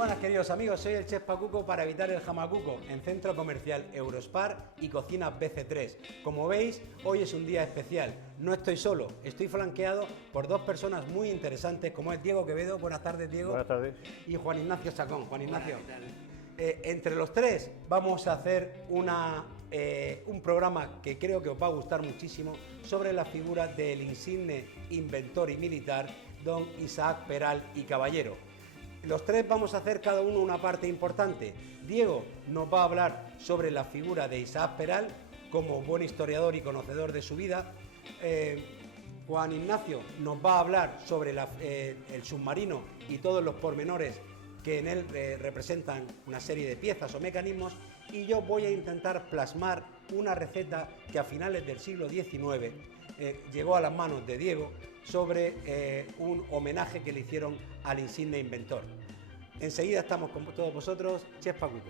buenas, queridos amigos, soy el chef Pacuco para evitar el jamacuco en Centro Comercial Eurospar y Cocinas BC3. Como veis, hoy es un día especial. No estoy solo, estoy flanqueado por dos personas muy interesantes, como es Diego Quevedo. Buenas tardes, Diego. Buenas tardes. Y Juan Ignacio Chacón. Juan Ignacio. Entre los tres vamos a hacer un programa que creo que os va a gustar muchísimo sobre la figura del insigne inventor y militar don Isaac Peral y Caballero. Los tres vamos a hacer cada uno una parte importante. Diego nos va a hablar sobre la figura de Isaac Peral como buen historiador y conocedor de su vida. Juan Ignacio nos va a hablar sobre el submarino y todos los pormenores que en él representan una serie de piezas o mecanismos, y yo voy a intentar plasmar una receta que a finales del siglo XIX llegó a las manos de Diego sobre un homenaje que le hicieron al insigne inventor. Enseguida estamos con todos vosotros, Chef Pacuco.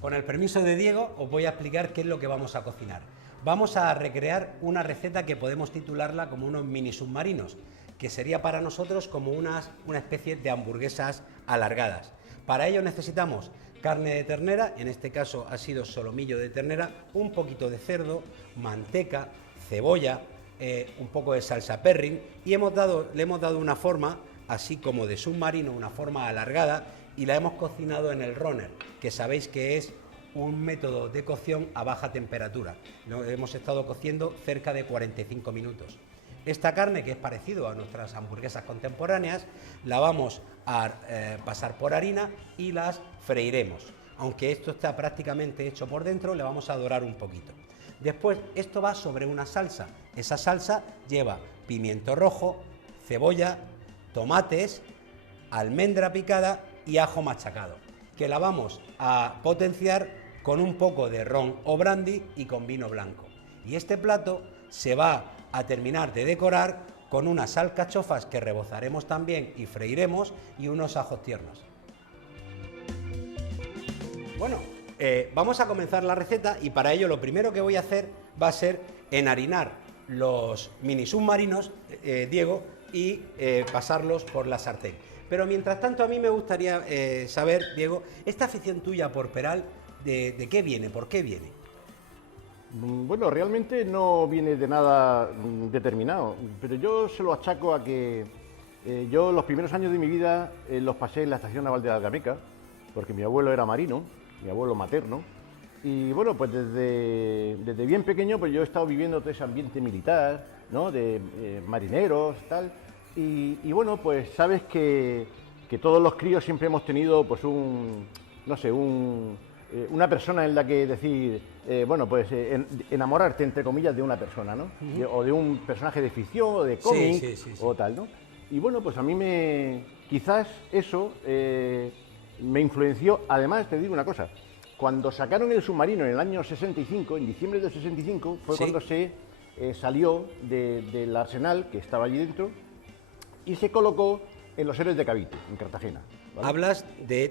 Con el permiso de Diego, os voy a explicar qué es lo que vamos a cocinar. Vamos a recrear una receta que podemos titularla como unos mini submarinos, que sería para nosotros como una especie de hamburguesas alargadas. Para ello necesitamos carne de ternera, en este caso ha sido solomillo de ternera, un poquito de cerdo, manteca, cebolla, un poco de salsa perrin, y le hemos dado una forma así como de submarino, una forma alargada, y la hemos cocinado en el runner, que sabéis que es un método de cocción a baja temperatura. Lo hemos estado cociendo cerca de 45 minutos. Esta carne, que es parecido a nuestras hamburguesas contemporáneas, la vamos a pasar por harina y las freiremos. Aunque esto está prácticamente hecho por dentro, le vamos a dorar un poquito. Después, esto va sobre una salsa. Esa salsa lleva pimiento rojo, cebolla, tomates, almendra picada y ajo machacado, que la vamos a potenciar con un poco de ron o brandy y con vino blanco. Y este plato se va a terminar de decorar con unas alcachofas que rebozaremos también y freiremos, y unos ajos tiernos. Bueno, vamos a comenzar la receta, y para ello lo primero que voy a hacer va a ser enharinar los mini submarinos, Diego, y pasarlos por la sartén. Pero mientras tanto, a mí me gustaría saber, Diego, esta afición tuya por Peral, ¿de qué viene? ¿Por qué viene? Bueno, realmente no viene de nada determinado, pero yo se lo achaco a que yo los primeros años de mi vida los pasé en la estación naval de Algameca, porque mi abuelo era marino, mi abuelo materno, y bueno, pues desde bien pequeño pues yo he estado viviendo todo ese ambiente militar, ¿no? De marineros, tal. Y bueno, pues sabes que todos los críos siempre hemos tenido pues una persona en la que decir, enamorarte, entre comillas, de una persona, ¿no? O de un personaje de ficción, o de cómic, sí. O tal, ¿no? Y bueno, pues a mí quizás eso me influenció. Además, te digo una cosa, cuando sacaron el submarino en el año 65, en diciembre del 65, fue cuando se salió del arsenal que estaba allí dentro, y se colocó en los Héroes de Cavite, en Cartagena, ¿vale? Hablas de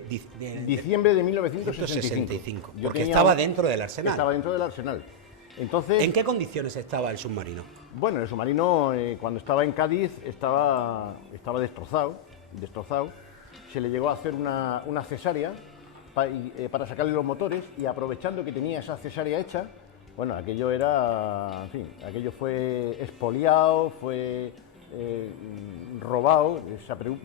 diciembre de 1965. Porque estaba dentro del arsenal. Estaba dentro del arsenal. Entonces, ¿en qué condiciones estaba el submarino? Bueno, el submarino cuando estaba en Cádiz estaba destrozado. Se le llegó a hacer una cesárea para sacarle los motores, y aprovechando que tenía esa cesárea hecha, bueno, aquello aquello fue expoliado, fue robado,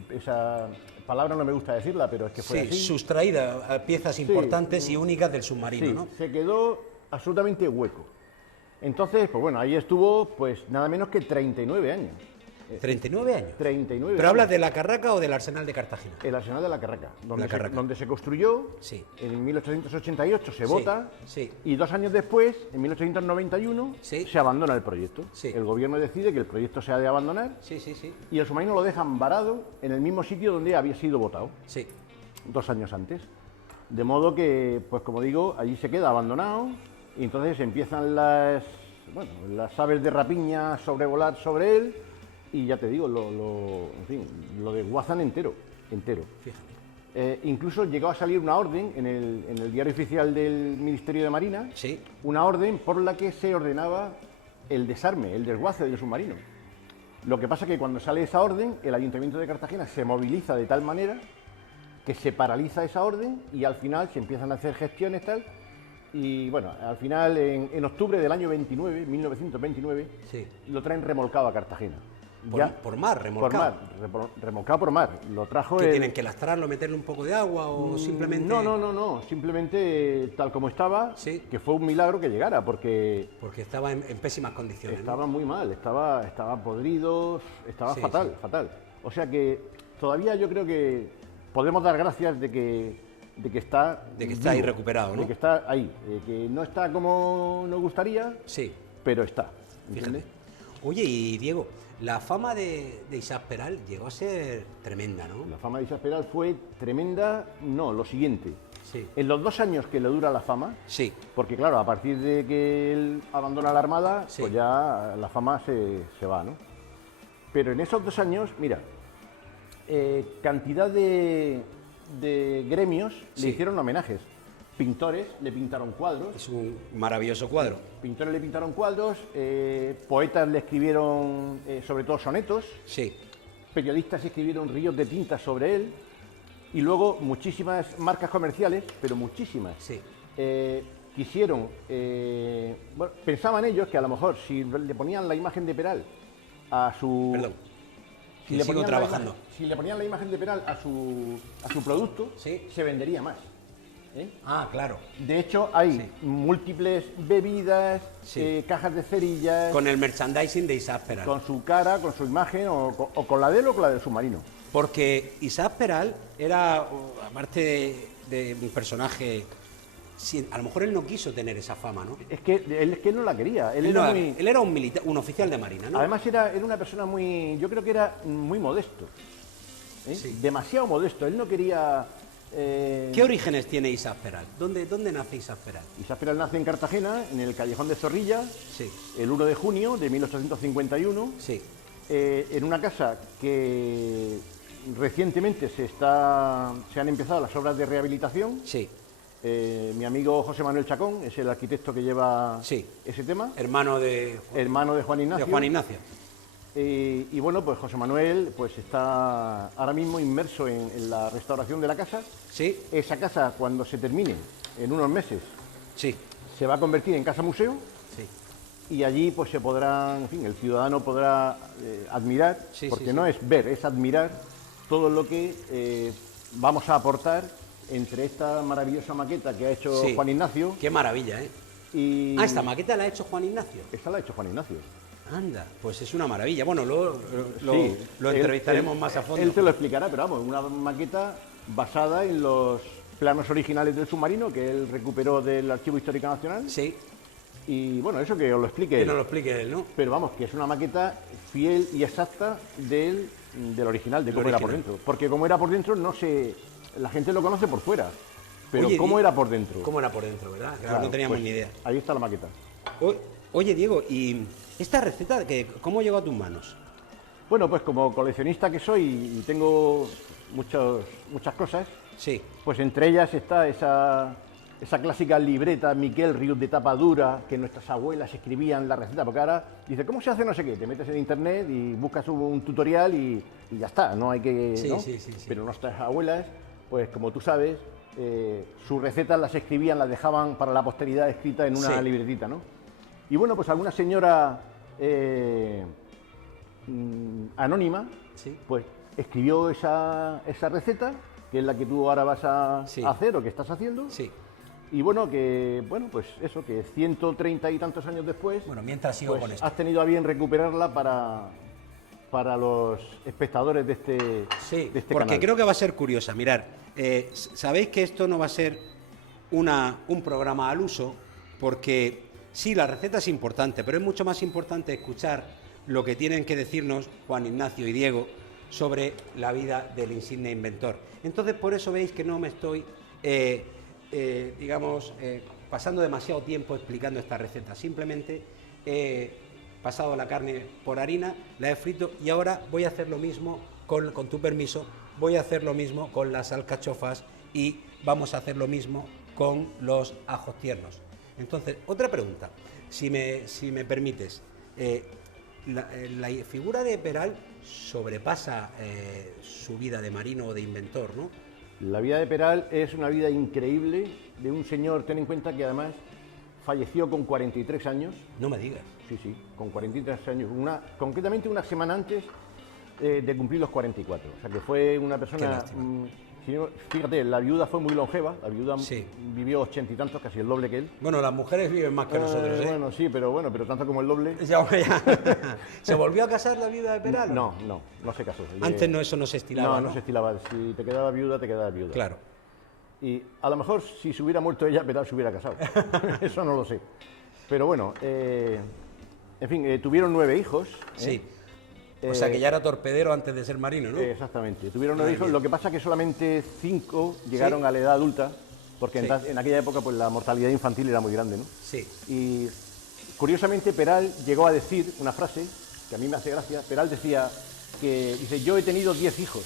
esa palabra no me gusta decirla, pero es que fue así. Sustraída a piezas importantes y únicas del submarino, ¿no? Se quedó absolutamente hueco. Entonces, pues bueno, ahí estuvo pues nada menos que 39 años. 39 años. 39 ¿Pero años. hablas de la Carraca o del Arsenal de Cartagena? El Arsenal de la Carraca, donde se construyó, sí. En 1888 se vota, sí. Y 2 años después, en 1891, sí. Se abandona el proyecto. Sí. El gobierno decide que el proyecto se ha de abandonar, sí. Y el submarino lo dejan varado en el mismo sitio donde había sido votado, sí. 2 años antes. De modo que, pues como digo, allí se queda abandonado, y entonces empiezan las aves de rapiña a sobrevolar sobre él. Y ya te digo, en fin, lo desguazan entero. Fíjate. Incluso llegó a salir una orden en el diario oficial del Ministerio de Marina, Sí. una orden por la que se ordenaba el desarme, el desguace del submarino. Lo que pasa es que cuando sale esa orden, el Ayuntamiento de Cartagena se moviliza de tal manera que se paraliza esa orden y al final se empiezan a hacer gestiones tal. Y bueno, al final en octubre del año 1929, Sí. lo traen remolcado a Cartagena. Por mar, remolcado. Remolcado por mar. Lo trajo ¿Qué tienen que lastrarlo, meterle un poco de agua o simplemente...? No, simplemente tal como estaba, Sí. que fue un milagro que llegara, porque Porque estaba en pésimas condiciones. estaba muy mal, estaba podrido, estaba Sí, fatal, sí. fatal. O sea que todavía yo creo que podemos dar gracias de que está De que está ahí vivo, recuperado, ¿no? de que está ahí, que no está como nos gustaría, Sí, pero está. fíjate. ¿Entiendes? Oye, y Diego, la fama de Isaac Peral llegó a ser tremenda, ¿no? La fama de Isaac Peral fue tremenda, no, lo siguiente. Sí. En los 2 años que le dura la fama, Sí, porque claro, a partir de que él abandona la Armada, Sí. pues ya la fama se va, ¿no? Pero en esos 2 años, mira, cantidad de gremios Sí. le hicieron homenajes. Pintores le pintaron cuadros, es un maravilloso cuadro. poetas le escribieron sobre todo sonetos, Sí, periodistas escribieron ríos de tinta sobre él y luego muchísimas marcas comerciales, pero muchísimas, sí, quisieron, bueno, pensaban ellos que a lo mejor si le ponían la imagen de Peral a su... perdón. Si Que le, sigo ponían la trabajando. si le ponían la imagen de Peral a su producto, Sí. se vendería más. ¿eh? Ah, claro. De hecho, hay Sí. múltiples bebidas, Sí. cajas de cerillas, Con el merchandising de Isaac Peral. con su cara, con su imagen, o con la de él o con la del submarino. Porque Isaac Peral era, aparte de un personaje, sí, a lo mejor él no quiso tener esa fama, ¿no? Es que él no la quería. Él Él, era no- muy... él era un militar, un oficial de marina, ¿no? Además era una persona muy, yo creo que era muy modesto, ¿eh? Sí. Demasiado modesto. Él no quería. ¿Qué orígenes tiene Isaac Peral? ¿Dónde nace Isaac Peral? Isaac Peral nace en Cartagena, en el Callejón de Zorrilla, Sí, el 1 de junio de 1851, sí, en una casa que recientemente se han empezado las obras de rehabilitación. sí. Mi amigo José Manuel Chacón es el arquitecto que lleva Sí. ese tema, Hermano de hermano de Juan Ignacio. Juan Ignacio. Y bueno, pues José Manuel pues está ahora mismo inmerso en la restauración de la casa. Sí, Esa casa, cuando se termine, en unos meses, sí, se va a convertir en casa museo sí. y allí pues se podrá, en fin, el ciudadano podrá admirar, Sí, porque sí, no sí. es ver, es admirar todo lo que vamos a aportar entre esta maravillosa maqueta que ha hecho Sí. Juan Ignacio Qué maravilla, ¿eh? y... Ah, esta maqueta la ha hecho Juan Ignacio. Esta la ha hecho Juan Ignacio. Anda, pues es una maravilla. Bueno, lo Sí, entrevistaremos él- más a fondo. Él te lo explicará, pero vamos, una maqueta basada en los planos originales del submarino que él recuperó del Archivo Histórico Nacional. Sí, Y bueno, eso que os lo explique que él. nos lo explique él, ¿no? Pero vamos, que es una maqueta fiel y exacta del original, de Del cómo era por original. dentro. Porque como era por dentro, no sé, la gente lo conoce por fuera. Pero Oye, cómo era por dentro. ¿Cómo era por dentro, verdad? Claro, Claro, no teníamos pues, ni idea. Ahí está la maqueta. Oye, Diego, ¿y esta receta cómo llegó a tus manos? Bueno, pues como coleccionista que soy y tengo muchas cosas, Sí, pues entre ellas está esa clásica libreta Miquel Rius de tapa dura que nuestras abuelas escribían la receta, porque ahora dice, ¿cómo se hace no sé qué? Te metes en internet y buscas un tutorial y ya está, no hay que... Sí, ¿no? sí. Pero nuestras abuelas, pues como tú sabes, sus recetas las escribían, las dejaban para la posteridad escrita en una Sí. libretita, ¿no? Y bueno, pues alguna señora anónima, Sí. pues escribió esa receta, que es la que tú ahora vas a Sí. hacer o que estás haciendo. sí. Y bueno, pues eso, que 130 y tantos años después, Bueno, mientras sigo pues con esto. has tenido a bien recuperarla para los espectadores de Sí, este porque canal. creo que va a ser curiosa. Mirad, sabéis que esto no va a ser un programa al uso, porque sí, la receta es importante, pero es mucho más importante escuchar lo que tienen que decirnos Juan Ignacio y Diego sobre la vida del insigne inventor. Entonces, por eso veis que no me estoy, pasando demasiado tiempo explicando esta receta. Simplemente pasado la carne por harina, la he frito y ahora voy a hacer lo mismo, con tu permiso, voy a hacer lo mismo con las alcachofas y vamos a hacer lo mismo con los ajos tiernos. Entonces, otra pregunta, si me permites, la figura de Peral sobrepasa su vida de marino o de inventor, ¿no? La vida de Peral es una vida increíble de un señor, ten en cuenta que además falleció con 43 años. No me digas. Sí, con 43 años, concretamente una semana antes de cumplir los 44. O sea que fue una persona... Fíjate, la viuda fue muy longeva, la viuda vivió 80 y tantos, casi el doble que él. Bueno, las mujeres viven más que nosotros, ¿eh? Bueno, sí, pero tanto como el doble. Ya. ¿Se volvió a casar la viuda de Peral? No se casó. Antes eso no se estilaba, No se estilaba. Si te quedaba viuda, te quedaba viuda. Claro. Y a lo mejor si se hubiera muerto ella, Peral se hubiera casado. Eso no lo sé. Pero bueno, en fin, tuvieron 9 hijos. Sí. O sea que ya era torpedero antes de ser marino, ¿no? Exactamente. Tuvieron 9 hijos, lo que pasa es que solamente 5 llegaron a la edad adulta, porque en aquella época pues la mortalidad infantil era muy grande, ¿no? Sí. Y curiosamente Peral llegó a decir una frase que a mí me hace gracia. Peral decía que, dice, yo he tenido 10 hijos,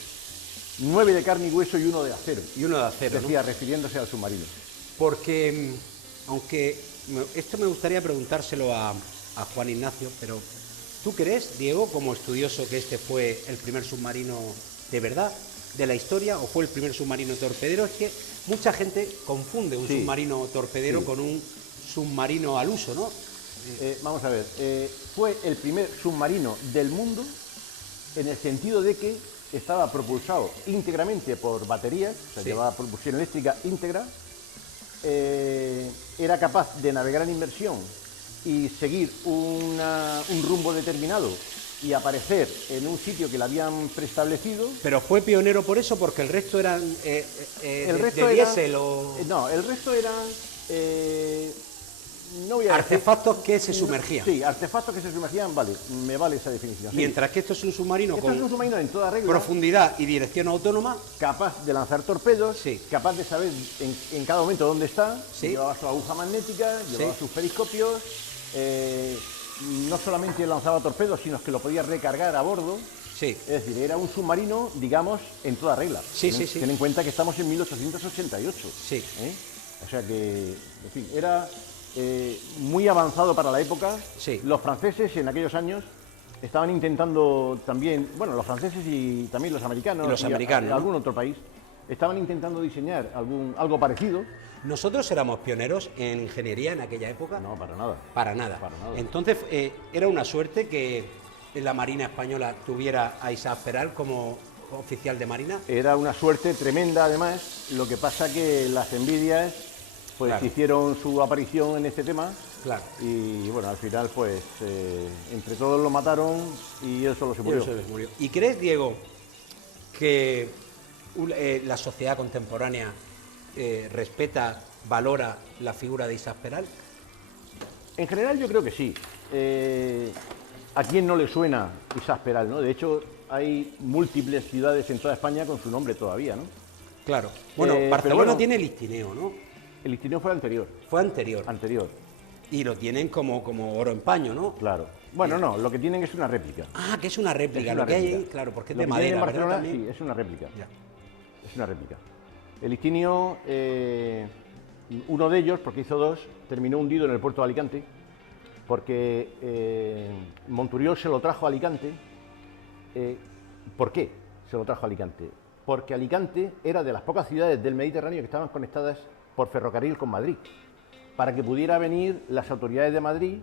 9 de carne y hueso y 1 de acero. Y 1 de acero, decía, ¿no? Refiriéndose al submarino. Porque, aunque esto me gustaría preguntárselo a Juan Ignacio, pero ¿tú crees, Diego, como estudioso, que este fue el primer submarino de verdad de la historia o fue el primer submarino torpedero? Es que mucha gente confunde un submarino torpedero con un submarino al uso, ¿no? Vamos a ver, fue el primer submarino del mundo en el sentido de que estaba propulsado íntegramente por baterías, o sea, llevaba propulsión eléctrica íntegra, era capaz de navegar en inmersión y seguir un rumbo determinado y aparecer en un sitio que le habían preestablecido. Pero fue pionero por eso, porque el resto eran de diésel o... No, el resto eran... no voy a artefactos decir, que se sumergían. Sí, artefactos que se sumergían, vale, me vale esa definición. Mientras que esto es un submarino con un submarino en toda regla, profundidad y dirección autónoma, capaz de lanzar torpedos, capaz de saber en cada momento dónde está, llevaba su aguja magnética, llevaba sus periscopios, no solamente lanzaba torpedos, sino que lo podía recargar a bordo. Sí. Es decir, era un submarino, digamos, en toda regla. Ten en cuenta que estamos en 1888. Sí. O sea que, en fin, era muy avanzado para la época. Sí. Los franceses en aquellos años estaban intentando también, bueno, los franceses y también los americanos, algún otro país, estaban intentando diseñar algo parecido. ¿Nosotros éramos pioneros en ingeniería en aquella época? No, para nada. Para nada. Entonces, era una suerte que la Marina Española tuviera a Isaac Peral como oficial de Marina. Era una suerte tremenda, además. Lo que pasa que las envidias pues hicieron su aparición en este tema. Claro. Y bueno, al final, pues, entre todos lo mataron y él solo se murió. ¿Y crees, Diego, que la sociedad contemporánea respeta, valora la figura de Isaac Peral? En general yo creo que sí. ¿A quién no le suena Isaac Peral, no? De hecho, hay múltiples ciudades en toda España con su nombre todavía, ¿no? Claro. Bueno, Barcelona tiene el Istineo, ¿no? El Istineo fue anterior. Fue anterior. Anterior. Y lo tienen como oro en paño, ¿no? Claro. Bueno, no, lo que tienen es una réplica. Ah, que es una réplica. Lo que hay ahí, claro, porque es de madera, en Barcelona, ¿verdad? Sí, es una réplica. Ya. Es una réplica. El Istineo, uno de ellos, porque hizo 2, terminó hundido en el puerto de Alicante, porque Monturiol se lo trajo a Alicante. ¿Por qué se lo trajo a Alicante? Porque Alicante era de las pocas ciudades del Mediterráneo que estaban conectadas por ferrocarril con Madrid, para que pudiera venir las autoridades de Madrid,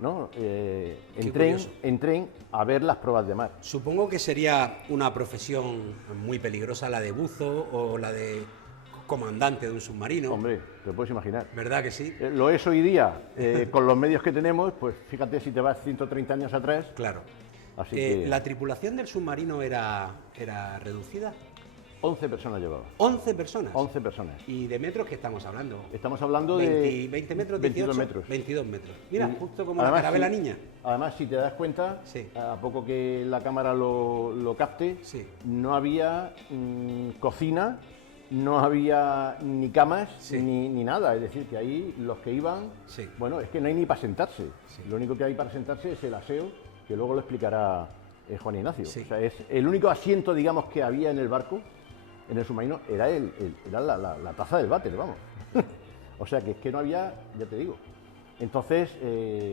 ¿no? en tren a ver las pruebas de mar. Supongo que sería una profesión muy peligrosa la de buzo o la de comandante de un submarino. Hombre, te puedes imaginar. ¿Verdad que sí? Lo es hoy día, con los medios que tenemos, pues fíjate si te vas 130 años atrás. Claro. Así que... ¿La tripulación del submarino era reducida? 11 personas llevaba. ¿11 personas? 11 personas. ¿Y de metros qué estamos hablando? Estamos hablando de... ¿20 metros? 22 18, metros. 22 metros. Mira, justo como la carabela niña. Además, si te das cuenta, a poco que la cámara lo capte, no había cocina no había ni camas Sí. ni nada, es decir, que ahí los que iban, Sí. bueno, es que no hay ni para sentarse. Sí. Lo único que hay para sentarse es el aseo, que luego lo explicará Juan Ignacio. Sí. O sea, es el único asiento, digamos, que había en el barco, en el submarino, era, era la taza del váter, vamos. O sea, que es que no había, ya te digo. Entonces,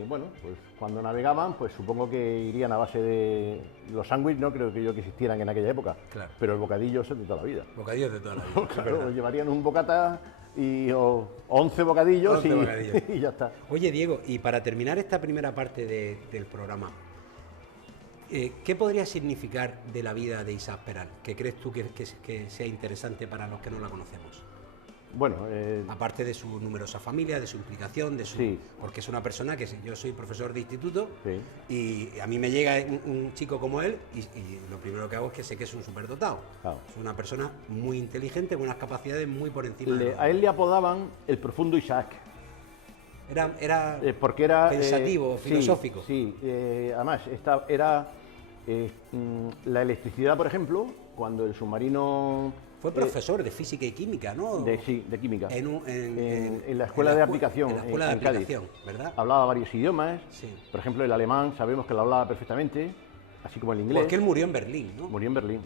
bueno, pues cuando navegaban, pues supongo que irían a base de los sándwiches, no creo que yo que existieran en aquella época, Claro. pero el bocadillo es de toda la vida. Bocadillos de toda la vida. Claro, llevarían un bocata o 11 bocadillos, 11 bocadillos. y ya está. Oye, Diego, y para terminar esta primera parte del programa, ¿qué podría significar de la vida de Isaac Peral? ¿Qué crees tú que sea interesante para los que no la conocemos? Bueno, Aparte de su numerosa familia, de su implicación, Sí. porque es una persona que yo soy profesor de instituto Sí. y a mí me llega un chico como él y lo primero que hago es que sé que es un superdotado. Claro. Es una persona muy inteligente, con unas capacidades muy por encima de a él le apodaban el profundo Isaac. Era Porque era pensativo, sí, filosófico. Sí, además era la electricidad, por cuando el submarino Fue profesor de física y química, ¿no? de química En la escuela de aplicación En la escuela de en Cádiz. aplicación, ¿verdad? Hablaba varios idiomas. Sí. Por ejemplo, el alemán sabemos que lo hablaba perfectamente, así como el inglés. Porque él murió en Berlín, ¿no? Murió en Berlín.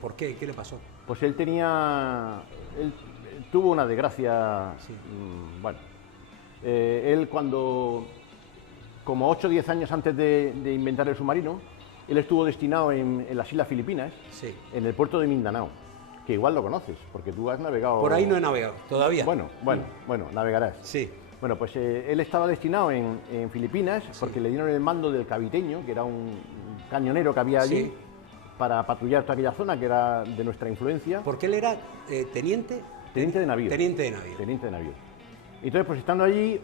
¿Por qué? ¿Qué le pasó? Pues él tuvo una desgracia. Sí. Bueno, él cuando, como 8 o 10 años antes de inventar el submarino, él estuvo destinado en las Islas Filipinas, Sí. en el puerto de Mindanao, que igual lo conoces, porque tú has navegado. Por ahí no he navegado, todavía. Bueno, navegarás. Sí. Bueno, pues él estaba destinado en Filipinas Sí. porque le dieron el mando del Caviteño, que era un cañonero que había allí, Sí. para patrullar toda aquella zona que era de nuestra influencia. Porque él era teniente. Teniente de navío. Teniente de navío. Teniente de navío. Entonces, pues estando allí,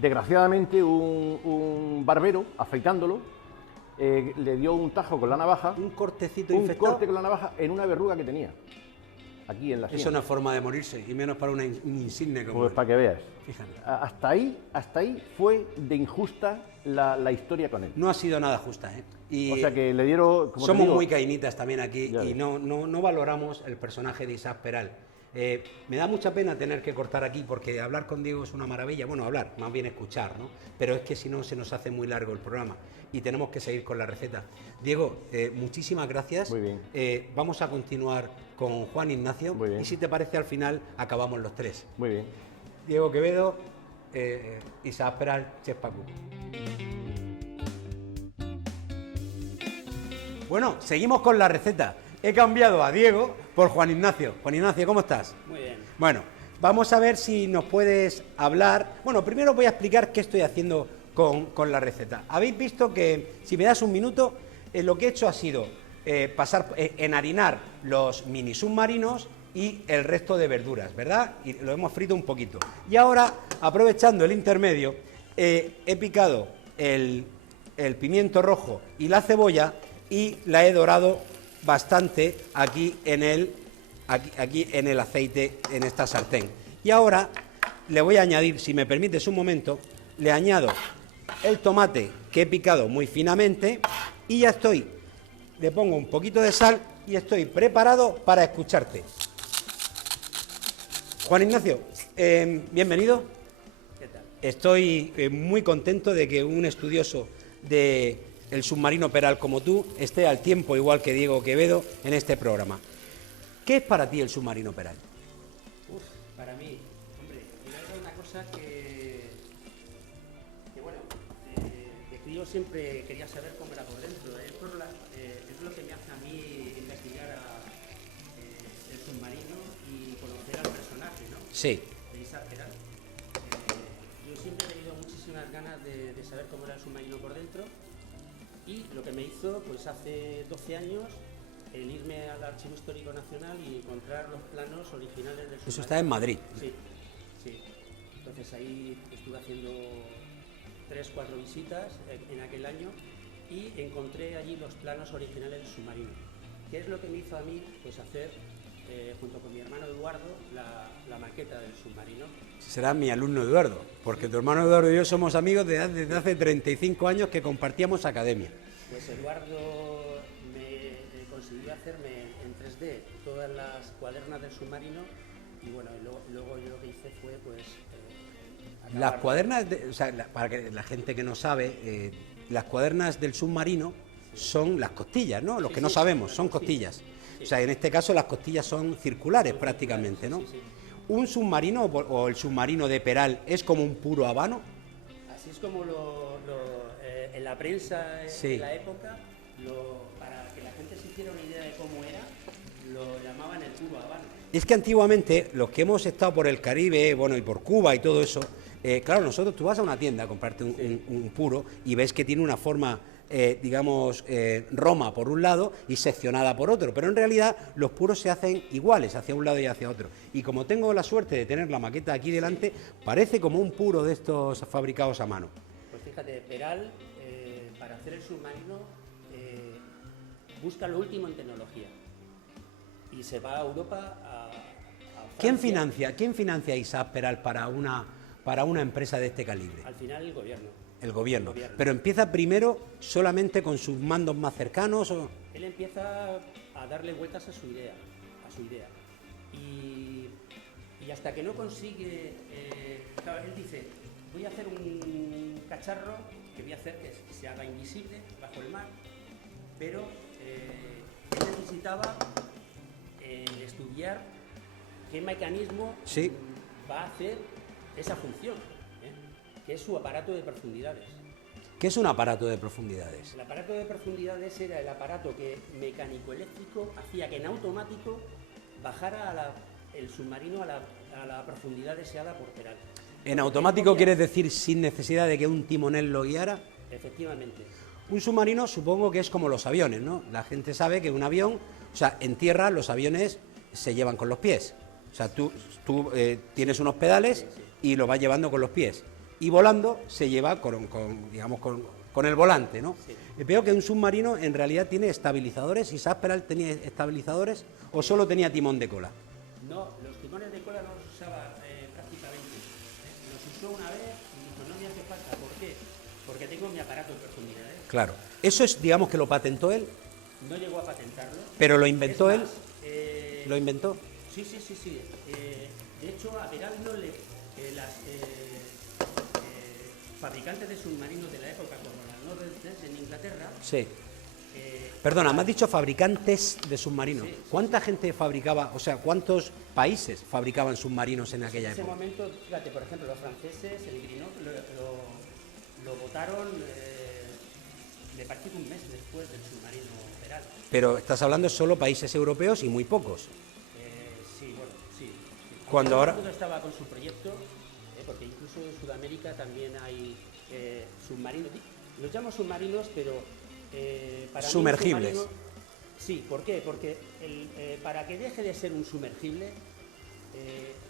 desgraciadamente, un barbero, afeitándolo, le dio un tajo con la navaja, Un cortecito un infectado. corte con la navaja en una verruga que tenía, aquí en la sien. Eso no es forma de morirse, y menos para un insigne como Pues él. para que veas. Fíjate. Hasta ahí fue de injusta la historia con él. No ha sido nada justa, ¿eh? Y O sea que le dieron... como te somos digo, muy cainitas también aquí Ya y ves. no valoramos el personaje de Isaac Peral. Me da mucha pena tener que cortar aquí porque hablar con Diego es una maravilla. Bueno, hablar, más bien escuchar, ¿no? Pero es que si no se nos hace muy largo el programa y tenemos que seguir con la receta. Diego, muchísimas gracias. Muy bien. Vamos a continuar con Juan Ignacio Muy bien. y si te parece al final acabamos los tres. Muy bien. Diego Quevedo, Isaac Peral, Chef Pacu. Bueno, seguimos con la receta. He cambiado a Diego por Juan Ignacio. Juan Ignacio, ¿cómo estás? Muy bien. Bueno, vamos a ver si nos puedes hablar. Bueno, primero voy a explicar qué estoy haciendo con la receta. Habéis visto que, si me das un minuto, lo que he hecho ha sido enharinar los mini submarinos y el resto de verduras, ¿verdad? Y lo hemos frito un poquito. Y ahora, aprovechando el intermedio, he picado el pimiento rojo y la cebolla y la he dorado bastante aquí en el aceite, en esta sartén. Y ahora le voy a añadir, si me permites un momento, le añado el tomate que he picado muy finamente y ya estoy. Le pongo un poquito de sal y estoy preparado para escucharte. Juan Ignacio, bienvenido. ¿Qué tal? Estoy muy contento de que un estudioso del submarino Peral como tú esté al tiempo, igual que Diego Quevedo, en este programa. ¿Qué es para ti el submarino Peral? Para mí, hombre, era una cosa que bueno, de crío siempre quería saber cómo era por dentro. Es lo que me hace a mí investigar el submarino y conocer al personaje, ¿no? Sí. De Isaac Peral. Yo siempre he tenido muchísimas ganas de saber cómo era el submarino por dentro y lo que me hizo, pues hace 12 años, el irme al Archivo Histórico Nacional y encontrar los planos originales del submarino. Eso está en Madrid. Sí, sí. Entonces ahí estuve haciendo 3-4 visitas en aquel año y encontré allí los planos originales del submarino. ¿Qué es lo que me hizo a mí? Pues hacer, junto con mi hermano Eduardo, la maqueta del submarino. Será mi alumno Eduardo, porque tu hermano Eduardo y yo somos amigos desde hace 35 años que compartíamos academia. Pues Eduardo me conseguí hacerme en 3D todas las cuadernas del submarino y bueno, luego yo lo que hice fue pues... Las cuadernas, o sea, para que la gente que no sabe, las cuadernas del submarino son las costillas, ¿no? Los que no sabemos, son costillas. O sea, en este caso las costillas son circulares prácticamente, ¿no? ¿Un submarino o el submarino de Peral es como un puro habano? Así es como en la prensa de la época, para que la gente se hiciera una idea de cómo era, lo llamaban el puro habano. Es que antiguamente, los que hemos estado por el Caribe, bueno, y por Cuba y todo eso, claro, nosotros tú vas a una tienda a comprarte un puro y ves que tiene una forma, digamos, roma por un lado y seccionada por otro, pero en realidad los puros se hacen iguales hacia un lado y hacia otro. Y como tengo la suerte de tener la maqueta aquí delante, parece como un puro de estos fabricados a mano. Pues fíjate, Peral, para hacer el submarino, busca lo último en tecnología y se va a Europa, a Francia. ¿Quién financia Isaac Peral para una empresa de este calibre? Al final el gobierno. El gobierno. Pero empieza primero solamente con sus mandos más cercanos. Él empieza a darle vueltas a su idea. Y hasta que no consigue, claro, él dice, voy a hacer un cacharro que voy a hacer que se haga invisible bajo el mar, pero él necesitaba estudiar qué mecanismo va a hacer esa función, que es su aparato de profundidades. ¿Qué es un aparato de profundidades? El aparato de profundidades era el aparato que mecánico-eléctrico hacía que en automático bajara el submarino a la profundidad deseada por Peral. ¿En automático quieres decir sin necesidad de que un timonel lo guiara? Efectivamente. Un submarino supongo que es como los aviones, ¿no? La gente sabe que un avión, o sea, en tierra los aviones se llevan con los pies. O sea, tú tienes unos pedales y lo vas llevando con los pies. Y volando se lleva con el volante, ¿no? Sí. Veo que un submarino en realidad tiene estabilizadores. ¿Isaac Peral tenía estabilizadores o solo tenía timón de cola? No, los timones de cola no los usaba prácticamente. Los usó una vez y dijo, no me hace falta. ¿Por qué? Porque tengo mi aparato de profundidades. Claro. ¿Eso es, digamos, que lo patentó él? No llegó a patentarlo. ¿Pero lo inventó él? ¿Lo inventó? Sí. De hecho, a Peral las fabricantes de submarinos de la época, como la Northern en Inglaterra... Sí. Perdona, me has dicho fabricantes de submarinos. Sí, ¿Cuánta gente fabricaba, o sea, cuántos países fabricaban submarinos en aquella época? En ese momento, fíjate, por ejemplo, los franceses, el Greenock, lo votaron, me parece que un mes después del submarino Peral. Pero estás hablando solo países europeos y muy pocos. Sí. Cuando ahora... Todo el mundo estaba con su proyecto, porque incluso en Sudamérica también hay submarinos. Los llamo submarinos, pero para sumergibles. Mí sí, ¿por qué? Porque para que deje de ser un sumergible...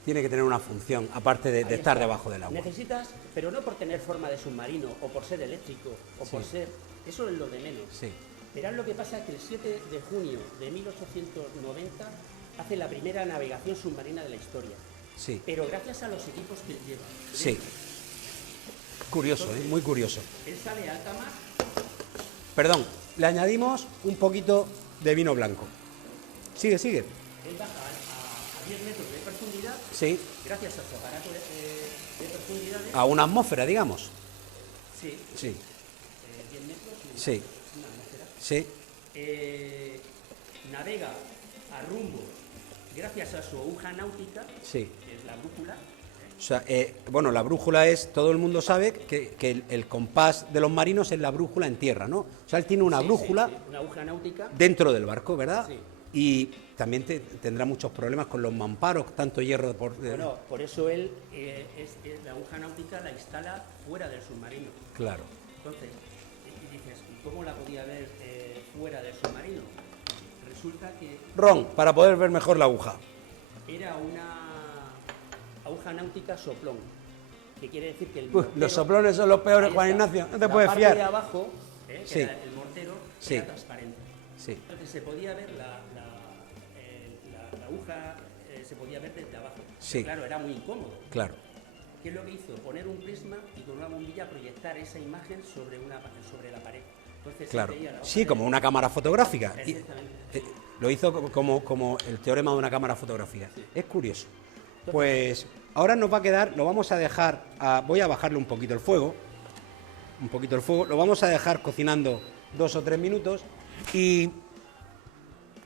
tiene que tener una función, aparte de estar debajo del agua. Necesitas, pero no por tener forma de submarino, o por ser eléctrico, o por ser... Eso es lo de menos. Sí. Pero lo que pasa es que el 7 de junio de 1890 hace la primera navegación submarina de la historia. Sí. Pero gracias a los equipos que él lleva. Sí. Curioso, muy curioso. Él sale a alta mar. Perdón, le añadimos un poquito de vino blanco. Sigue. Él baja a 10 metros de profundidad. Sí. Gracias a su aparato de profundidades. A una atmósfera, digamos. Sí. 10 metros. Sí. Una atmósfera. Sí. Navega a rumbo gracias a su aguja náutica, que es la brújula. O sea, bueno, la brújula es, todo el mundo sabe que el compás de los marinos es la brújula en tierra, ¿no? O sea, él tiene una brújula una aguja náutica dentro del barco, ¿verdad? Sí. Y también tendrá muchos problemas con los mamparos, tanto hierro por... Bueno, por eso él la aguja náutica la instala fuera del submarino. Claro. Entonces, y dices, ¿cómo la podía ver fuera del submarino? Resulta que... Ron, para poder ver mejor la aguja. Era una aguja náutica soplón, que quiere decir que el mortero... Los soplones son los peores, Juan Ignacio, no te puedes fiar. La parte de abajo, que era el mortero, era transparente. Sí. Entonces se podía ver la aguja, se podía ver desde abajo. Sí. Pero claro, era muy incómodo. Claro. ¿Qué es lo que hizo? Poner un prisma y con una bombilla proyectar esa imagen sobre la pared. Entonces, claro. Sí, como una cámara fotográfica. Lo hizo como el teorema de una cámara fotográfica. Es curioso. Pues ahora nos va a quedar, lo vamos a dejar, voy a bajarle un poquito el fuego, lo vamos a dejar cocinando 2 o 3 minutos y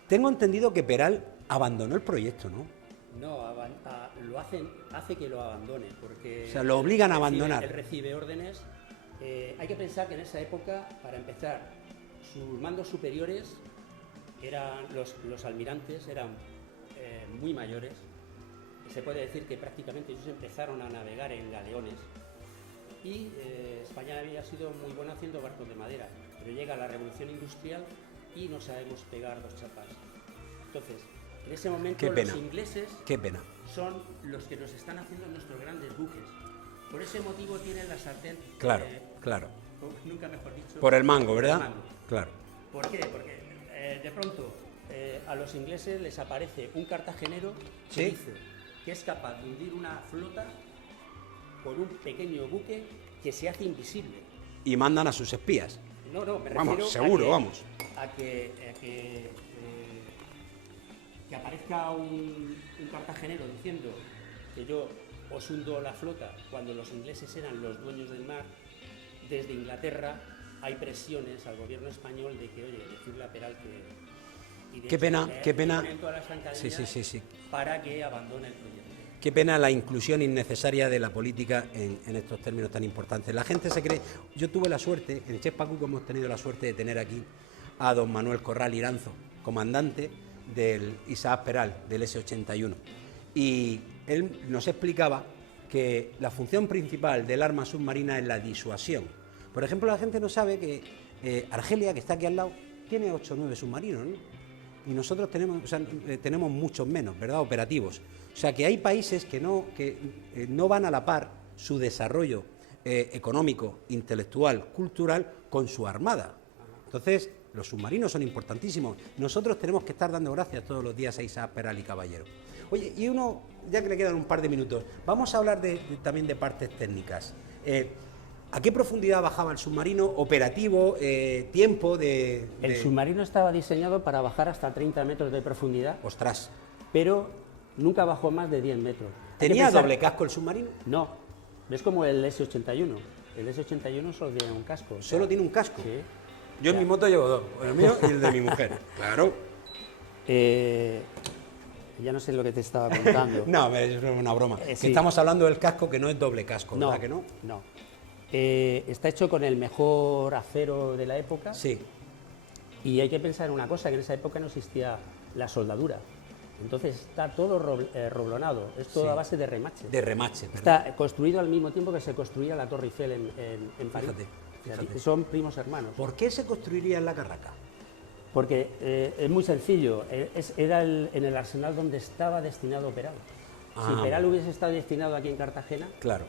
tengo entendido que Peral abandonó el proyecto, ¿no? No, hace que lo abandone, porque... O sea, lo obligan a abandonar. Él recibe órdenes. Hay que pensar que en esa época, para empezar, sus mandos superiores eran los almirantes, eran muy mayores. Se puede decir que prácticamente ellos empezaron a navegar en galeones y España había sido muy buena haciendo barcos de madera, pero llega la revolución industrial y no sabemos pegar 2 chapas. Entonces, en ese momento los ingleses son los que nos están haciendo nuestros grandes buques. Por ese motivo tienen la sartén. Claro. Nunca mejor dicho. Por el mango, ¿verdad? Por el mango. Claro. ¿Por qué? Porque de pronto a los ingleses les aparece un cartagenero que dice que es capaz de hundir una flota con un pequeño buque que se hace invisible. Y mandan a sus espías. No, me vamos, refiero seguro, a que aparezca un cartagenero diciendo que yo os hundo la flota cuando los ingleses eran los dueños del mar. Desde Inglaterra hay presiones al gobierno español de que, oye, decirle a Peral que... Qué pena. Sí. Para que abandone el proyecto. Qué pena la inclusión innecesaria de la política en estos términos tan importantes. La gente se cree... Yo tuve la suerte, en Chef Pacuco hemos tenido la suerte de tener aquí a don Manuel Corral Iranzo, comandante del Isaac Peral, del S-81. Y él nos explicaba que la función principal del arma submarina es la disuasión. Por ejemplo, la gente no sabe que Argelia, que está aquí al lado, tiene 8 o 9 submarinos, ¿no? Y nosotros tenemos muchos menos, ¿verdad?, operativos. O sea, que hay países que no van a la par su desarrollo económico, intelectual, cultural, con su armada. Entonces, los submarinos son importantísimos. Nosotros tenemos que estar dando gracias todos los días a Isaac Peral y Caballero. Oye, y ya que le quedan un par de minutos, vamos a hablar también de partes técnicas. ¿A qué profundidad bajaba el submarino? ¿Operativo? ¿Tiempo de...? El submarino estaba diseñado para bajar hasta 30 metros de profundidad. ¡Ostras! Pero nunca bajó más de 10 metros. ¿Tenía doble casco el submarino? No, es como el S-81. El S-81 solo tiene un casco. ¿Solo tiene un casco? Sí. Yo en mi moto llevo 2, el mío y el de mi mujer. Claro. Ya no sé lo que te estaba contando. No, es una broma. Sí. Estamos hablando del casco que no es doble casco, ¿verdad que no? No. Está hecho con el mejor acero de la época. Sí. Y hay que pensar en una cosa, que en esa época no existía la soldadura. Entonces está todo roblonado, es todo a base de remache. De remache, ¿verdad? Está construido al mismo tiempo que se construía la Torre Eiffel en París. Fíjate. Son primos hermanos. ¿Por qué se construiría en la Carraca? Porque es muy sencillo, era en el arsenal donde estaba destinado Peral. Si Peral hubiese estado destinado aquí en Cartagena, claro.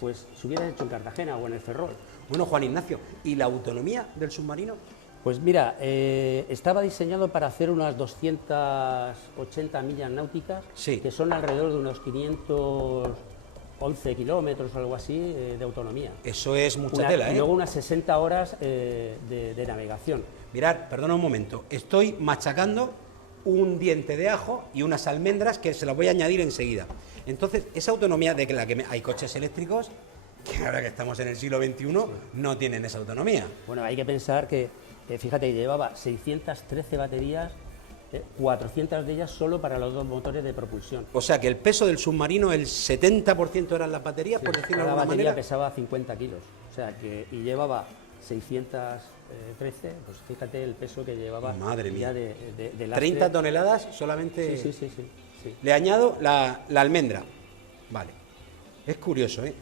Pues se hubiera hecho en Cartagena o en el Ferrol. Bueno, Juan Ignacio, ¿y la autonomía del submarino? Pues mira, estaba diseñado para hacer unas 280 millas náuticas, que son alrededor de unos 511 kilómetros o algo así de autonomía. Eso es mucha tela, ¿eh? Y luego unas 60 horas de navegación. Mirad, perdona un momento, estoy machacando un diente de ajo y unas almendras que se las voy a añadir enseguida. Entonces, esa autonomía de la que hay coches eléctricos, que ahora que estamos en el siglo XXI, no tienen esa autonomía. Bueno, hay que pensar que, fíjate, llevaba 613 baterías, 400 de ellas solo para los 2 motores de propulsión. O sea, que el peso del submarino, el 70% eran las baterías, por decirlo de alguna manera. La batería pesaba 50 kilos, o sea, y llevaba 613, pues fíjate el peso que llevaba. Madre mía. De 30 toneladas solamente. Sí. Le añado la almendra. Vale. Es curioso, ¿eh?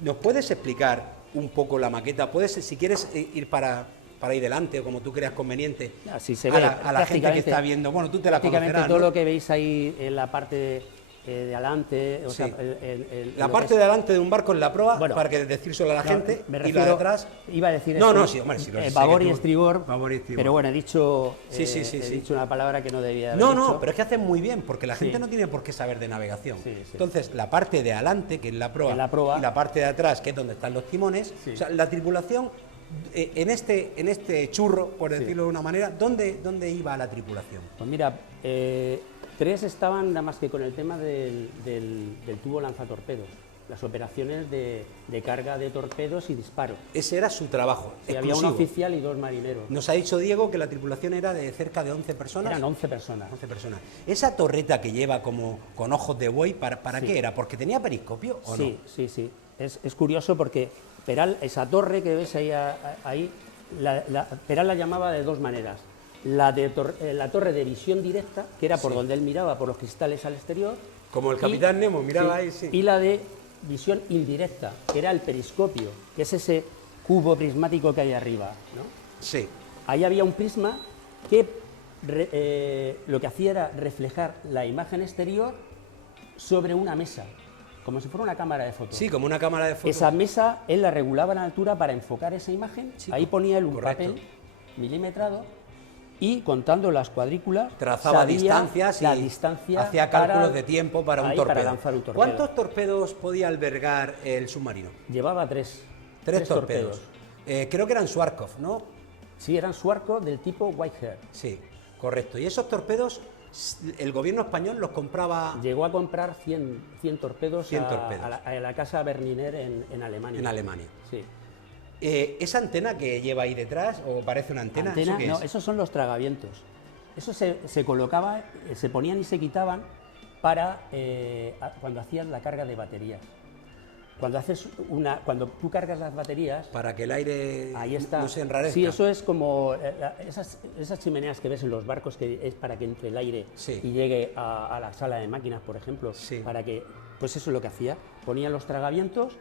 ¿Nos puedes explicar un poco la maqueta? Puedes, si quieres, ir para ir delante o como tú creas conveniente. Así se ve, a la gente que está viendo. Bueno, tú te la conocerás, todo ¿no? Lo que veis ahí en la parte de adelante, o sea, la parte de adelante de un barco en la proa, bueno, para que decírselo a la gente, y la de atrás. Iba a decir babor y estribor, pero bueno, he dicho una palabra que no debía haber dicho. No, pero es que hacen muy bien, porque la gente no tiene por qué saber de navegación. Entonces, la parte de adelante, que es la proa, y la parte de atrás, que es donde están los timones, o sea, la tripulación en este churro, por decirlo de una manera, ¿dónde iba la tripulación? Pues mira, 3 estaban nada más que con el tema del tubo lanzatorpedos, las operaciones de carga de torpedos y disparo. Ese era su trabajo. Sí, había un oficial y 2 marineros. Nos ha dicho Diego que la tripulación era de cerca de 11 personas. Eran 11 personas. 11 personas. Esa torreta que lleva como con ojos de buey, ¿para qué era? ¿Porque tenía periscopio o no? Sí. Es curioso porque Peral, esa torre que ves ahí, Peral la llamaba de 2 maneras. La torre de visión directa, que era por donde él miraba, por los cristales al exterior. Como el capitán Nemo, miraba ahí, sí. Y la de visión indirecta, que era el periscopio, que es ese cubo prismático que hay arriba, ¿no? Sí. Ahí había un prisma que lo que hacía era reflejar la imagen exterior sobre una mesa, como si fuera una cámara de fotos. Sí, como una cámara de fotos. Esa mesa él la regulaba en altura para enfocar esa imagen. Sí, ahí ponía él un papel milimetrado y contando las cuadrículas trazaba distancias y la distancia, hacía cálculos de tiempo para un torpedo. Para lanzar un torpedo. ¿Cuántos torpedos podía albergar el submarino? Llevaba 3. 3 torpedos. Creo que eran Schwarzkopf, ¿no? Sí, eran Schwarzkopf del tipo Whitehead. Sí, correcto. ¿Y esos torpedos el gobierno español los compraba? Llegó a comprar 100 torpedos, 100 torpedos. A la casa Berniner en Alemania. En Alemania. Sí. ¿Esa antena que lleva ahí detrás, o parece una antena? ¿Antena? ¿Eso qué es? Esos son los tragavientos. Eso se colocaba, se ponían y se quitaban para cuando hacías la carga de baterías. Cuando tú cargas las baterías... Para que el aire no se enrarezca. Sí, eso es como esas chimeneas que ves en los barcos, que es para que entre el aire y llegue a la sala de máquinas, por ejemplo. Sí. Para que, pues eso es lo que hacía. Ponían los tragavientos.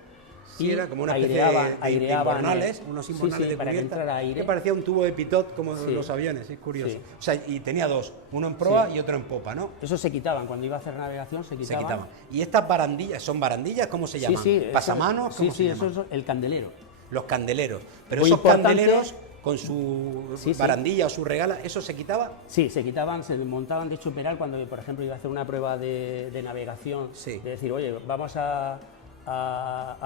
Sí, era como una especie de invernales, unos invernales de para que cubierta, entrara aire. Que parecía un tubo de pitot como los aviones, es curioso. Sí. O sea, y tenía 2, uno en proa y otro en popa, ¿no? Eso se quitaban, cuando iba a hacer navegación se quitaban. ¿Y estas barandillas, son barandillas, cómo se llaman? ¿Pasamanos? Sí, eso es el candelero. Los candeleros. Pero muy esos candeleros con su barandilla o su regala, ¿eso se quitaba? Sí, se quitaban, se desmontaban. De hecho, Peral, cuando por ejemplo iba a hacer una prueba de navegación, de decir, oye, vamos a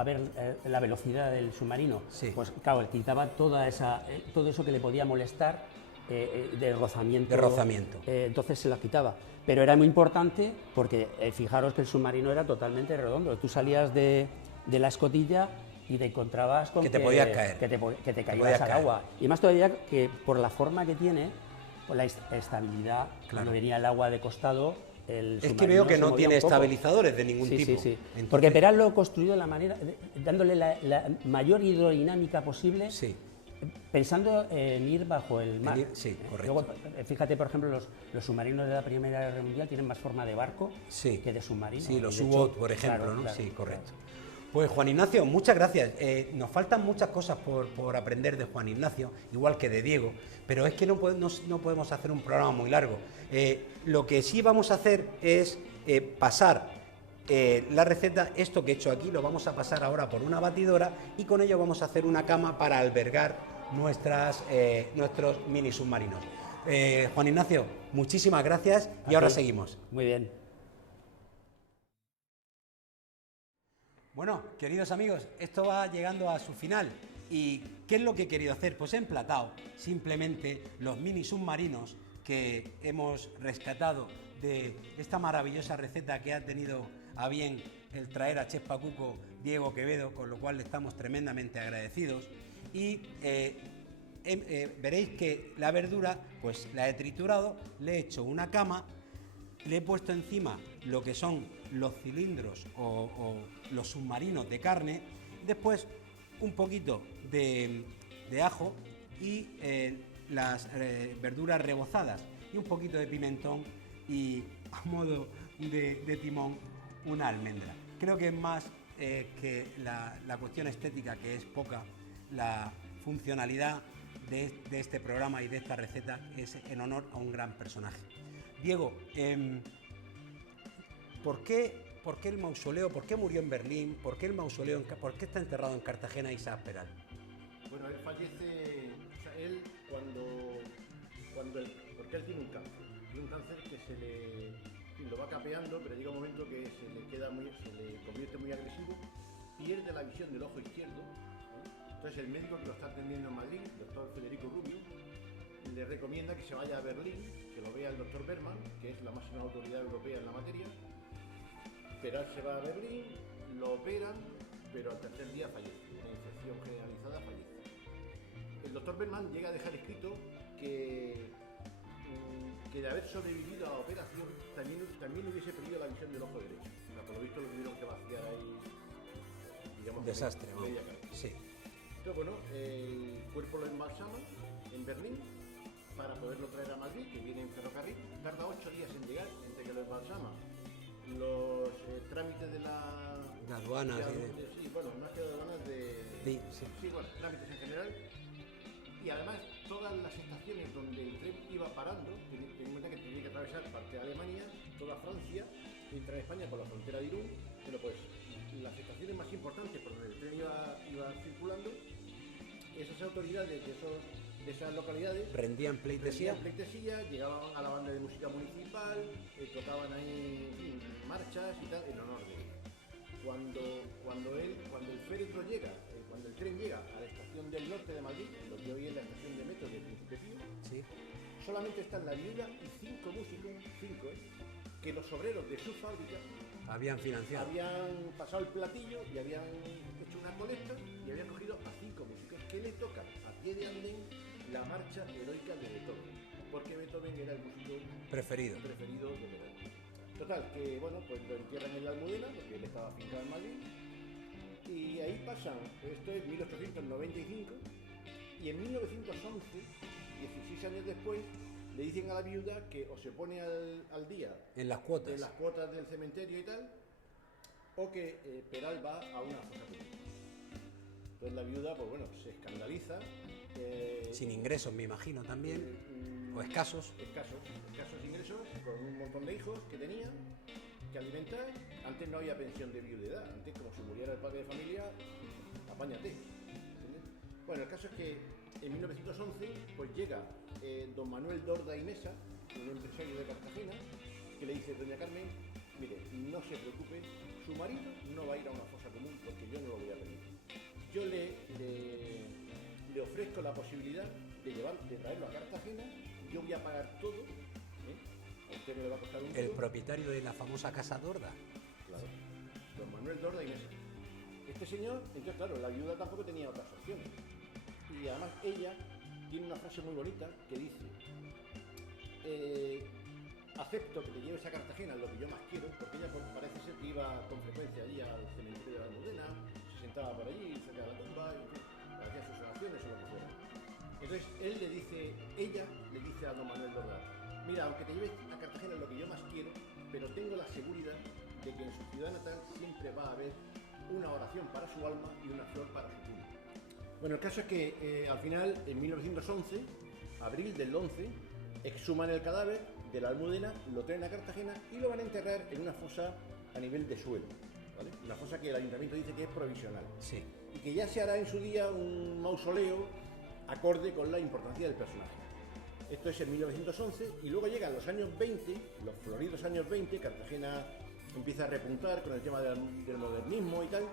ver la velocidad del submarino, pues claro, él quitaba todo eso que le podía molestar de rozamiento. Entonces se las quitaba. Pero era muy importante porque fijaros que el submarino era totalmente redondo. Tú salías de la escotilla y te encontrabas con que te podías caer. Que te caías al agua. Y más todavía que por la forma que tiene, por la estabilidad, cuando venía el agua de costado, es que veo que no tiene estabilizadores de ningún tipo. Sí. Entonces, porque Peral lo construyó de la manera, dándole la mayor hidrodinámica posible, pensando en ir bajo el mar. Sí, correcto. Luego, fíjate, por ejemplo, los submarinos de la Primera Guerra Mundial tienen más forma de barco que de submarino. Sí, los U-Boat, por ejemplo, ¿no? Sí, correcto. Pues Juan Ignacio, muchas gracias. Nos faltan muchas cosas por aprender de Juan Ignacio, igual que de Diego, pero es que no podemos hacer un programa muy largo. Lo que sí vamos a hacer es pasar la receta. Esto que he hecho aquí lo vamos a pasar ahora por una batidora y con ello vamos a hacer una cama para albergar nuestros mini submarinos. Juan Ignacio, muchísimas gracias y ahora seguimos. Muy bien. Bueno, queridos amigos, esto va llegando a su final. ¿Y qué es lo que he querido hacer? Pues he emplatado simplemente los mini submarinos que hemos rescatado de esta maravillosa receta que ha tenido a bien el traer a Chef Pacuco Diego Quevedo, con lo cual le estamos tremendamente agradecidos. Y veréis que la verdura pues la he triturado, le he hecho una cama, le he puesto encima lo que son los cilindros o los submarinos de carne, después un poquito de ajo y las verduras rebozadas y un poquito de pimentón y a modo de timón una almendra. Creo que es más que la cuestión estética, que es poca, la funcionalidad de este programa y de esta receta es en honor a un gran personaje. Diego, ¿por qué el mausoleo? ¿Por qué murió en Berlín? ¿Por qué el mausoleo? ¿Por qué está enterrado en Cartagena Isaac Peral? Bueno, él fallece, o sea, él porque él tiene un cáncer que lo va capeando, pero llega un momento que se le convierte muy agresivo, pierde la visión del ojo izquierdo, ¿no? Entonces el médico que lo está atendiendo en Madrid, el doctor Federico Rubio, le recomienda que se vaya a Berlín, que lo vea el doctor Berman, que es la máxima autoridad europea en la materia. Peral se va a Berlín, lo operan, pero al tercer día fallece, una infección generalizada, fallece. El doctor Berman llega a dejar escrito que de haber sobrevivido a la operación también hubiese perdido la visión del ojo derecho. O sea, por lo visto lo tuvieron que vaciar ahí, digamos, desastre, media cabeza. Sí. Entonces, bueno, el cuerpo lo embalsaman en Berlín para poderlo traer a Madrid, que viene en ferrocarril. Tarda 8 días en llegar, entre que lo embalsaman, los trámites de la... De aduanas. Sí, bueno, más que de aduanas de... Sí, bueno, trámites en general. Y además, todas las estaciones donde el tren iba parando, ten en cuenta que tenía que atravesar parte de Alemania, toda Francia, entrar a España por la frontera de Irún. Bueno, pues las estaciones más importantes por donde el tren iba circulando, esas autoridades de esas localidades rendían pleitesía, llegaban a la banda de música municipal, tocaban ahí, en fin, marchas y tal, en honor de él. Cuando el féretro llega, cuando el tren llega a la estación del norte de Madrid, lo que hoy es la estación de metro de Príncipe Pío, sí, solamente están la viuda y 5 músicos, que los obreros de su fábrica habían financiado. Habían pasado el platillo y habían hecho una colecta y habían cogido a 5 músicos que le tocan a pie de andén la marcha heroica de Beethoven, porque Beethoven era el músico preferido de Beethoven. Total, que bueno, pues lo entierran en la Almudena, porque él estaba afincado en Madrid, y ahí pasan, esto es 1895, y en 1911, 16 años después, le dicen a la viuda que o se pone al día en las cuotas del cementerio y tal, o que Peral va a una fosa común. Entonces la viuda, pues bueno, se escandaliza. Sin ingresos, me imagino, también, o escasos ingresos, con un montón de hijos que tenía que alimentar. Antes no había pensión de viudedad, antes como si muriera el padre de familia, apáñate. ¿Entiendes? Bueno, el caso es que en 1911 pues llega don Manuel Dorda y Mesa, un empresario de Cartagena, que le dice: doña Carmen, mire, no se preocupe, su marido no va a ir a una fosa común porque yo no lo voy a permitir. Yo le ofrezco la posibilidad de traerlo a Cartagena, yo voy a pagar todo, a usted no le va a costar un El propietario de la famosa Casa Dorda. Claro, don Manuel Dorda y Mesa. Este señor, entonces claro, la viuda tampoco tenía otras opciones. Y además ella tiene una frase muy bonita que dice: acepto que te lleves a Cartagena lo que yo más quiero, porque ella parece ser que iba con frecuencia allí al cementerio de la Almudena, se sentaba por allí, cerca de la tumba, y hacía sus oraciones o lo que fuera. Entonces ella le dice a don Manuel Dorda: mira, aunque te lleves a Cartagena lo que yo más quiero, pero tengo la seguridad de que en su ciudad natal siempre va a haber una oración para su alma y una flor para su tumba. Bueno, el caso es que al final, en 1911, abril del 11, exhuman el cadáver de la Almudena, lo traen a Cartagena y lo van a enterrar en una fosa a nivel de suelo, ¿vale? Una fosa que el ayuntamiento dice que es provisional. Sí. Y que ya se hará en su día un mausoleo acorde con la importancia del personaje. Esto es en 1911 y luego llegan los años 20, los floridos años 20, Cartagena empieza a repuntar con el tema del modernismo y tal,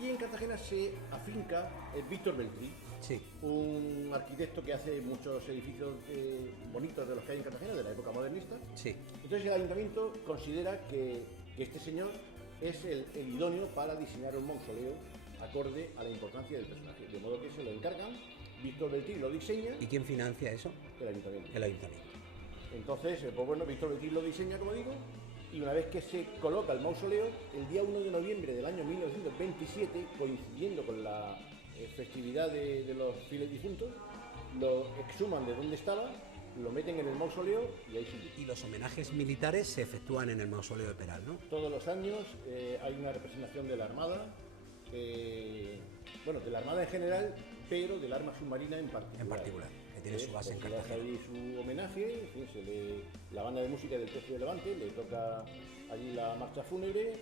y en Cartagena se afinca Víctor Beltrí, sí, un arquitecto que hace muchos edificios bonitos de los que hay en Cartagena, de la época modernista. Sí. Entonces el ayuntamiento considera que este señor es el idóneo para diseñar un mausoleo acorde a la importancia del personaje, de modo que se lo encargan, Víctor Beltrí lo diseña. ¿Y quién financia eso? El ayuntamiento. El ayuntamiento. Entonces, pues bueno, Víctor Beltrí lo diseña, como digo, y una vez que se coloca el mausoleo, el día 1 de noviembre del año 1927, coincidiendo con la festividad de los fieles difuntos, lo exhuman de donde estaba, lo meten en el mausoleo y ahí sigue. Y los homenajes militares se efectúan en el mausoleo de Peral, ¿no? Todos los años hay una representación de la Armada, bueno, de la Armada en general, pero del arma submarina en particular. En particular, que tiene su base en Cartagena. Ahí su homenaje, en fin, la banda de música del Tercio de Levante le toca allí la marcha fúnebre,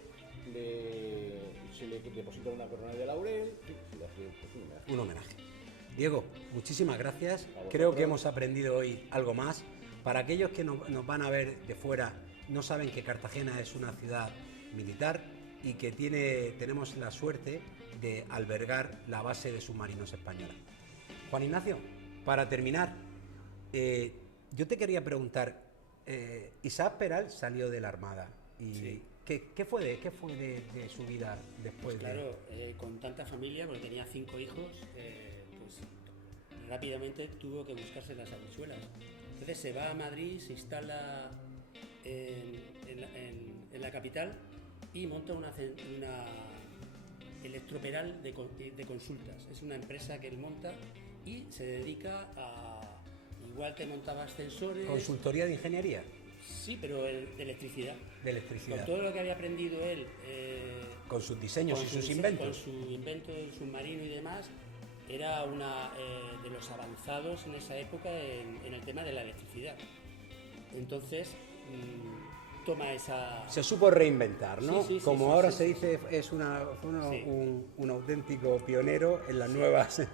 se le deposita una corona de laurel, se le hace pues, un homenaje. Diego, muchísimas gracias. Creo que hemos aprendido hoy algo más. Para aquellos que nos van a ver de fuera, no saben que Cartagena es una ciudad militar y que tenemos la suerte de albergar la base de submarinos española. Juan Ignacio, para terminar, yo te quería preguntar, Isaac Peral salió de la Armada y Sí. ¿qué fue de su vida después? Pues claro, con tanta familia, porque tenía 5 hijos, pues rápidamente tuvo que buscarse las habichuelas. Entonces se va a Madrid, se instala en la capital y monta una Electroperal de consultas. Es una empresa que él monta y se dedica a, igual que montaba ascensores... ¿Consultoría de ingeniería? Sí, pero de electricidad. De electricidad. Con todo lo que había aprendido él... con sus diseños con y sus inventos. Con su invento del submarino y demás, era una de los avanzados en esa época en el tema de la electricidad. Entonces, toma esa... Se supo reinventar, ¿no? Sí, Como ahora se dice, es un auténtico pionero en las nuevas...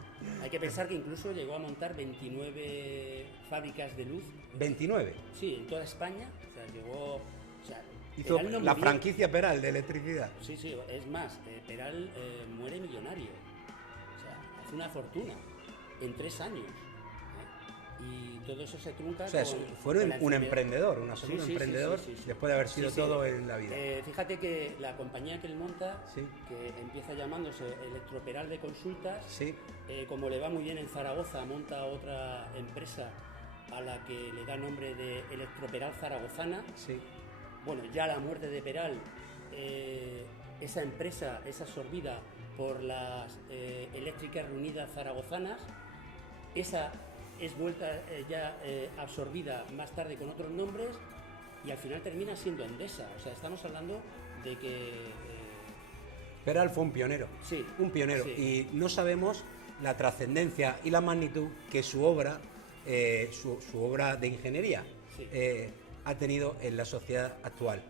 Hay que pensar que incluso llegó a montar 29 fábricas de luz. ¿29? Sí, en toda España. O sea, llegó... O sea, Hizo Peral no la murió. franquicia Peral de electricidad. Sí, es más, Peral muere millonario. O sea, hace una fortuna en 3 años. Y todo eso se trunca. O sea, fue un enfermedad. emprendedor, un emprendedor, sí. después de haber sido todo en la vida. Fíjate que la compañía que él monta, Sí. que empieza llamándose Electroperal de Consultas, Sí. Como le va muy bien en Zaragoza, monta otra empresa a la que le da nombre de Electroperal Zaragozana. Sí. Bueno, ya a la muerte de Peral, esa empresa es absorbida por las Eléctricas Reunidas Zaragozanas. Esa es vuelta absorbida más tarde con otros nombres y al final termina siendo Endesa. O sea, estamos hablando de que... Peral fue un pionero. Sí. Un pionero. Sí. Y no sabemos la trascendencia y la magnitud que su obra, su obra de ingeniería, Sí. ha tenido en la sociedad actual.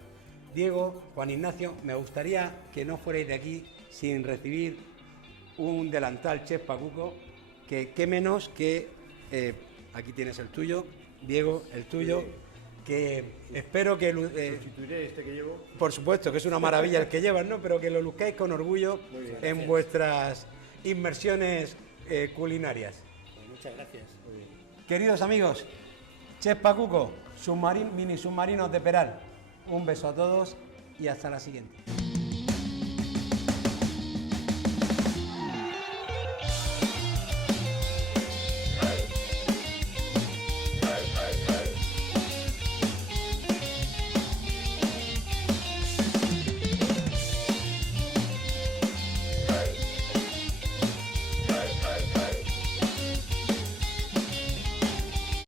Diego, Juan Ignacio, me gustaría que no fuerais de aquí sin recibir un delantal Chef Pacuco, que qué menos que, aquí tienes el tuyo, Diego, el tuyo, que espero que... Sustituiré este que llevo. por supuesto, que es una maravilla el que llevan, ¿no? Pero que lo luzcáis con orgullo en vuestras inmersiones culinarias. Pues muchas gracias. Queridos amigos, Chef Pacuco, mini submarinos de Peral. Un beso a todos y hasta la siguiente.